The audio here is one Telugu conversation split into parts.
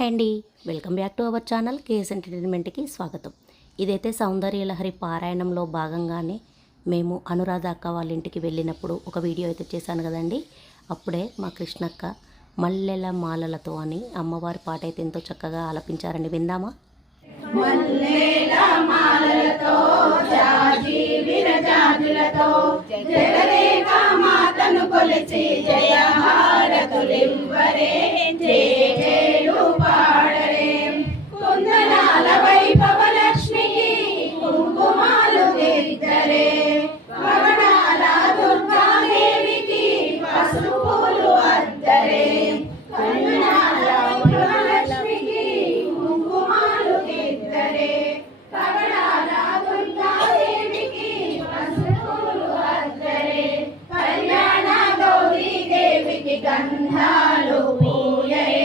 హాయ్ అండి. Welcome back to our channel KS ఎంటర్టైన్మెంట్కి స్వాగతం. ఇదైతే సౌందర్య లహరి పారాయణంలో భాగంగానే మేము అనురాధ అక్క వాళ్ళ ఇంటికి వెళ్ళినప్పుడు ఒక వీడియో అయితే చేశాను కదండి. అప్పుడే మా కృష్ణక్క మల్లెల మాలలతో అని అమ్మవారి పాట అయితే ఎంతో చక్కగా ఆలపించారండి. విందామా? కుందనాల గంధాలు పూయరే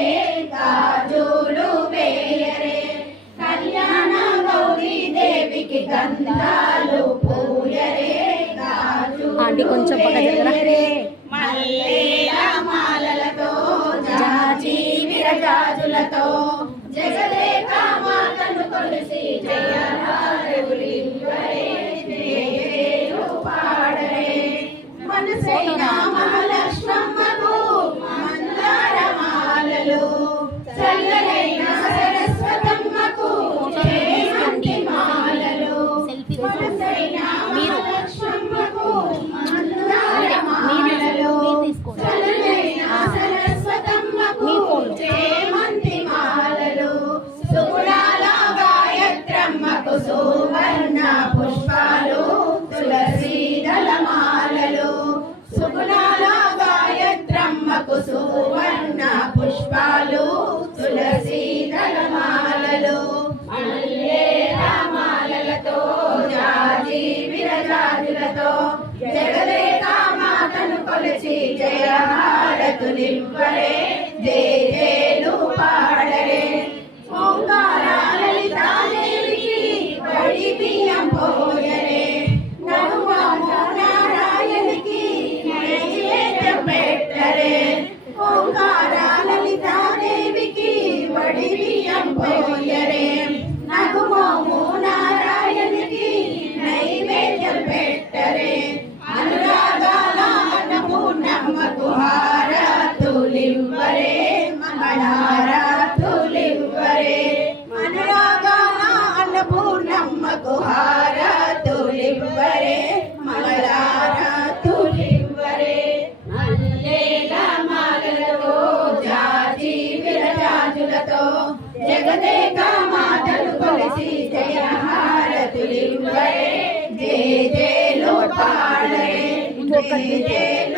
కళ్యాణ గౌరీ దేవికి గంధాలు పూయరే ఆంటీ కొంచెం పక్క జరగరా? వేయరే. మల్లేల మాలలతో జాజి విరజాజులతో జగదేక మాతను కొలిసి జయహారవులివ్వరే జయజయలు పాడరే మనసైన కొలిచి జయ హారతులివ్వరే విరజాజులతో జగదేక మాతలు కొలిసి జయ జయ జయలు పాడరే. జయ జయలు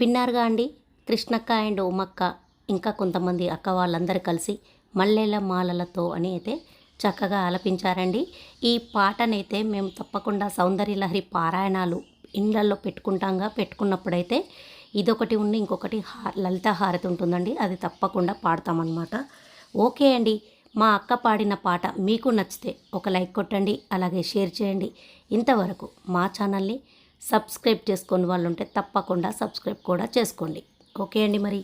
విన్నారుగా అండి? కృష్ణక్క అండ్ ఉమక్క ఇంకా కొంతమంది అక్క వాళ్ళందరూ కలిసి మల్లెల మాలలతో అని అయితే చక్కగా ఆలపించారండి. ఈ పాటనైతే మేము తప్పకుండా సౌందర్య లహరి పారాయణాలు ఇండ్లల్లో పెట్టుకుంటాంగా పెట్టుకున్నప్పుడైతే ఇదొకటి ఉండి ఇంకొకటి లలిత హారతి ఉంటుందండి. అది తప్పకుండా పాడతామన్నమాట. ఓకే అండి మా అక్క పాడిన పాట మీకు నచ్చితే ఒక లైక్ కొట్టండి అలాగే షేర్ చేయండి. ఇంతవరకు మా ఛానల్ని సబ్స్క్రైబ్ చేసుకొని వాళ్ళు ఉంటే తప్పకుండా సబ్స్క్రైబ్ కూడా చేసుకోండి. ఓకే అండి మరి.